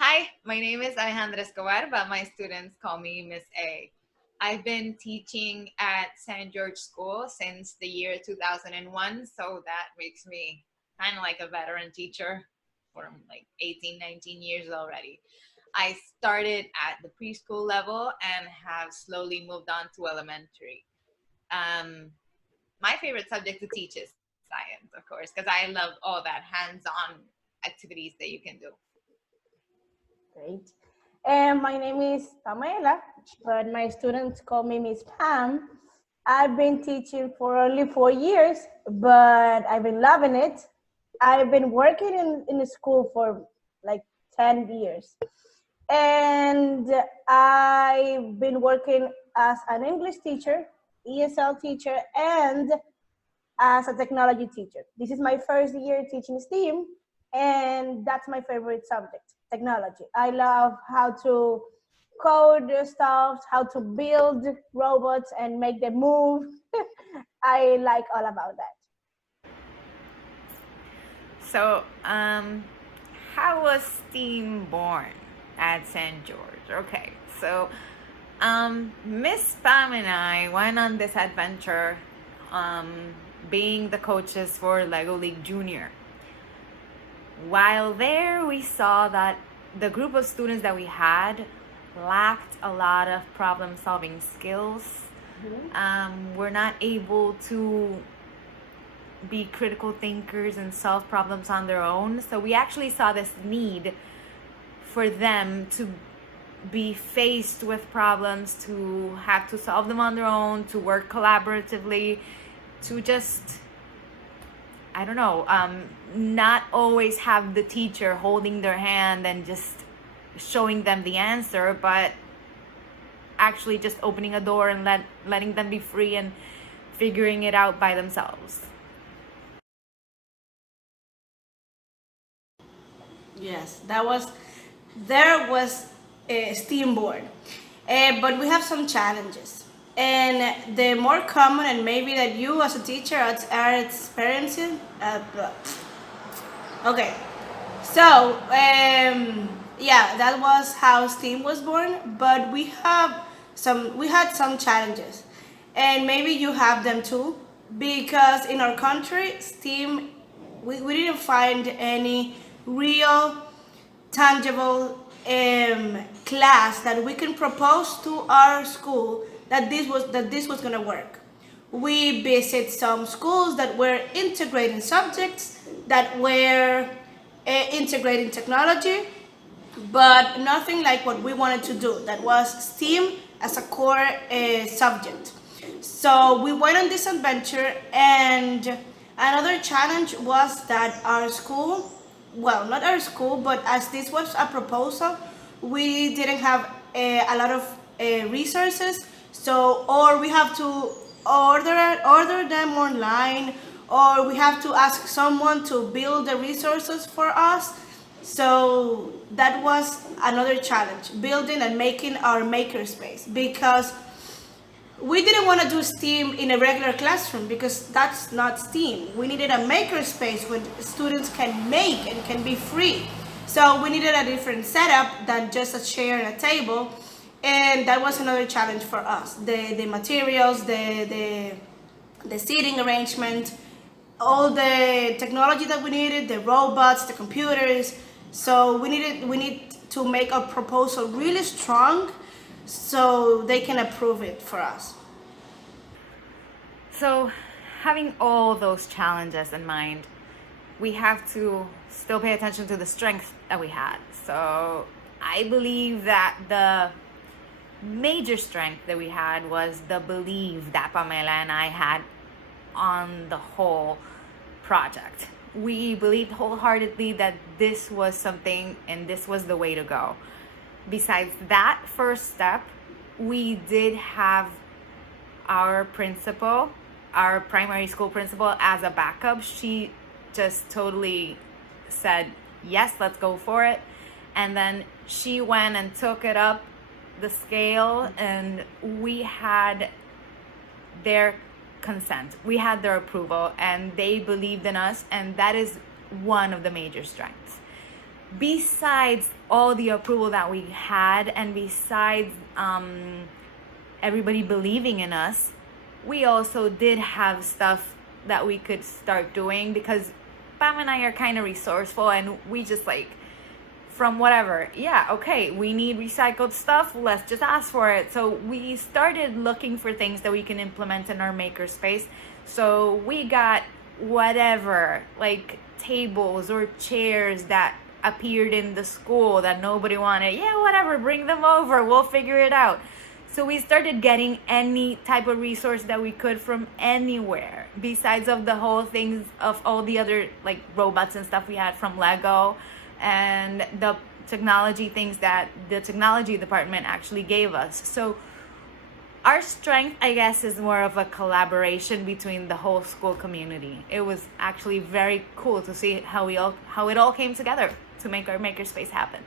Hi, my name is Alejandra Escobar, but my students call me Miss A. I've been teaching at St. George School since the year 2001, so that makes me kind of like a veteran teacher for like 18, 19 years already. I started at the preschool level and have slowly moved on to elementary. Um, my favorite subject to teach is science, of course, because I love all that hands on activities that you can do. Great. And my name is Pamela, but my students call me Miss Pam. I've been teaching for only 4 years, but I've been loving it. I've been working in the school for like 10 years. And I've been working as an English teacher, ESL teacher, and as a technology teacher. This is my first year teaching STEAM, and that's my favorite subject, technology. I love how to code stuff, how to build robots and make them move. I like all about that. So, how was Steam born at St. George? Okay, so, Miss Pam and I went on this adventure, being the coaches for Lego League Junior. While there, we saw that the group of students that we had lacked a lot of problem solving skills. Were not able to be critical thinkers and solve problems on their own. So we actually saw this need for them to be faced with problems, to have to solve them on their own, to work collaboratively, to just, I don't know, not always have the teacher holding their hand and just showing them the answer, but actually just opening a door and letting them be free and figuring it out by themselves. Yes, there was a STEAM board. But we have some challenges. And the more common, and maybe that you as a teacher are experiencing. Okay, so yeah, that was how STEAM was born. But we had some challenges, and maybe you have them too, because in our country, STEAM, we didn't find any real tangible class that we can propose to our school that this was going to work. We visit some schools that were integrating subjects, that were integrating technology, but nothing like what we wanted to do. That was STEAM as a core subject. So we went on this adventure, and another challenge was that our school, well, not our school, but as this was a proposal, we didn't have a lot of resources. So, or we have to order them online, or we have to ask someone to build the resources for us. So that was another challenge, building and making our makerspace, because we didn't want to do STEAM in a regular classroom because that's not STEAM. We needed a makerspace where students can make and can be free. So we needed a different setup than just a chair and a table, and that was another challenge for us. The materials, the seating arrangement, all the technology that we needed, the robots, the computers. So we need to make a proposal really strong so they can approve it for us. So, having all those challenges in mind, we have to still pay attention to the strengths that we had. So, I believe that the major strength that we had was the belief that Pamela and I had on the whole project. We believed wholeheartedly that this was something and this was the way to go. Besides that first step, we did have our principal, our primary school principal, as a backup. She just totally said, yes, let's go for it. And then she went and took it up the scale, and we had their consent, we had their approval, and they believed in us, and that is one of the major strengths. besides all the approval that we had, and besides everybody believing in us, we also did have stuff that we could start doing, because Pam and I are kind of resourceful, and we just like, from whatever, yeah, okay, we need recycled stuff, let's just ask for it. So we started looking for things that we can implement in our makerspace. So we got whatever, like tables or chairs that appeared in the school that nobody wanted. Yeah, whatever, bring them over, we'll figure it out. So we started getting any type of resource that we could from anywhere, besides of the whole things of all the other like robots and stuff we had from Lego, and the technology things that the technology department actually gave us. So our strength, I guess, is more of a collaboration between the whole school community. It was actually very cool to see how it all came together to make our makerspace happen.